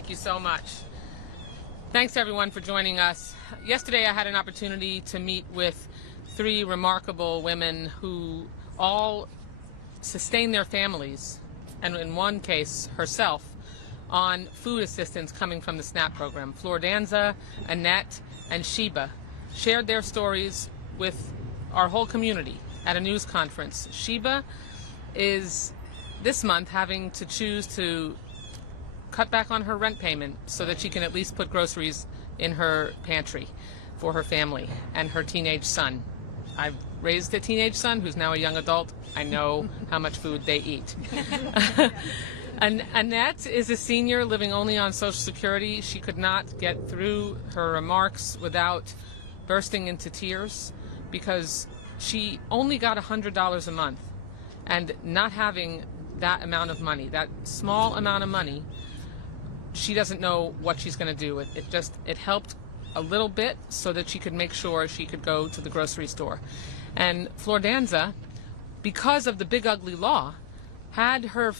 Thank you so much. Thanks everyone for joining us. Yesterday I had an opportunity to meet with three remarkable women who all sustain their families, and in one case herself, on food assistance coming from the SNAP program. Floordanza, Annette, and Sheba shared their stories with our whole community at a news conference. Sheba is this month having to choose to cut back on her rent payment so that she can at least put groceries in her pantry for her family and her teenage son. I've raised a teenage son who's now a young adult. I know how much food they eat. And Annette is a senior living only on Social Security. She could not get through her remarks without bursting into tears because she only got $100 a month, and not having that amount of money, that small amount of money, she doesn't know what she's going to do. It helped a little bit so that she could make sure she could go to the grocery store. And Floordanza, because of the big ugly law, had her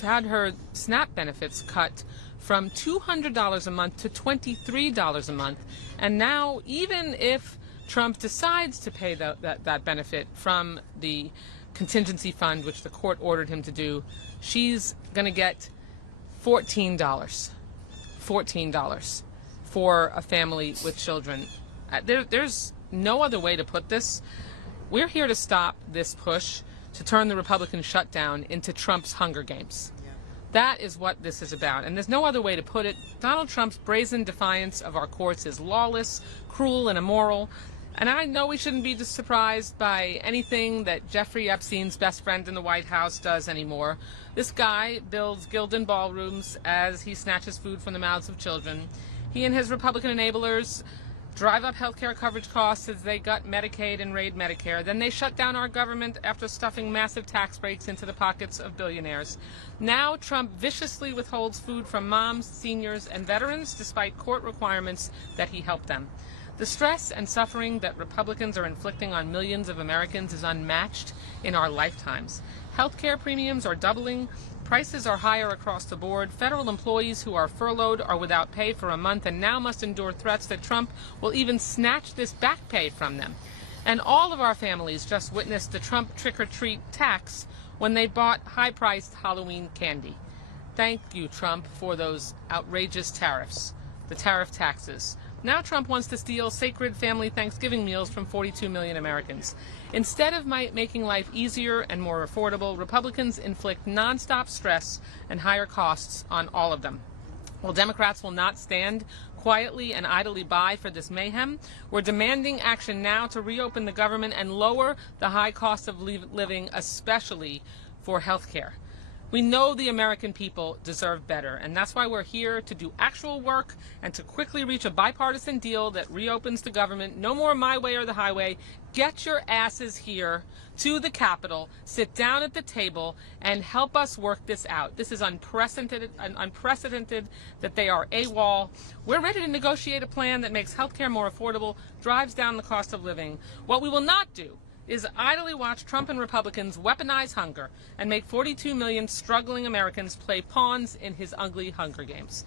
had her SNAP benefits cut from $200 a month to $23 a month. And now, even if Trump decides to pay that benefit from the contingency fund, which the court ordered him to do, she's going to get $14 for a family with children. There's no other way to put this. We're here to stop this push to turn the Republican shutdown into Trump's Hunger Games. Yeah. That is what this is about, and there's no other way to put it. Donald Trump's brazen defiance of our courts is lawless, cruel, and immoral. And I know we shouldn't be surprised by anything that Jeffrey Epstein's best friend in the White House does anymore. This guy builds Gildan ballrooms as he snatches food from the mouths of children. He and his Republican enablers drive up health care coverage costs as they gut Medicaid and raid Medicare. Then they shut down our government after stuffing massive tax breaks into the pockets of billionaires. Now Trump viciously withholds food from moms, seniors, and veterans despite court requirements that he help them. The stress and suffering that Republicans are inflicting on millions of Americans is unmatched in our lifetimes. Healthcare premiums are doubling, prices are higher across the board, federal employees who are furloughed are without pay for a month and now must endure threats that Trump will even snatch this back pay from them. And all of our families just witnessed the Trump trick-or-treat tax when they bought high-priced Halloween candy. Thank you, Trump, for those outrageous tariffs, the tariff taxes. Now Trump wants to steal sacred family Thanksgiving meals from 42 million Americans. Instead of making life easier and more affordable, Republicans inflict nonstop stress and higher costs on all of them. While Democrats will not stand quietly and idly by for this mayhem, we're demanding action now to reopen the government and lower the high cost of living, especially for health care. We know the American people deserve better, and that's why we're here to do actual work and to quickly reach a bipartisan deal that reopens the government. No more my way or the highway. Get your asses here to the Capitol, sit down at the table, and help us work this out. This is unprecedented that they are AWOL. We're ready to negotiate a plan that makes health care more affordable, drives down the cost of living. What we will not do is idly watch Trump and Republicans weaponize hunger and make 42 million struggling Americans play pawns in his ugly Hunger Games.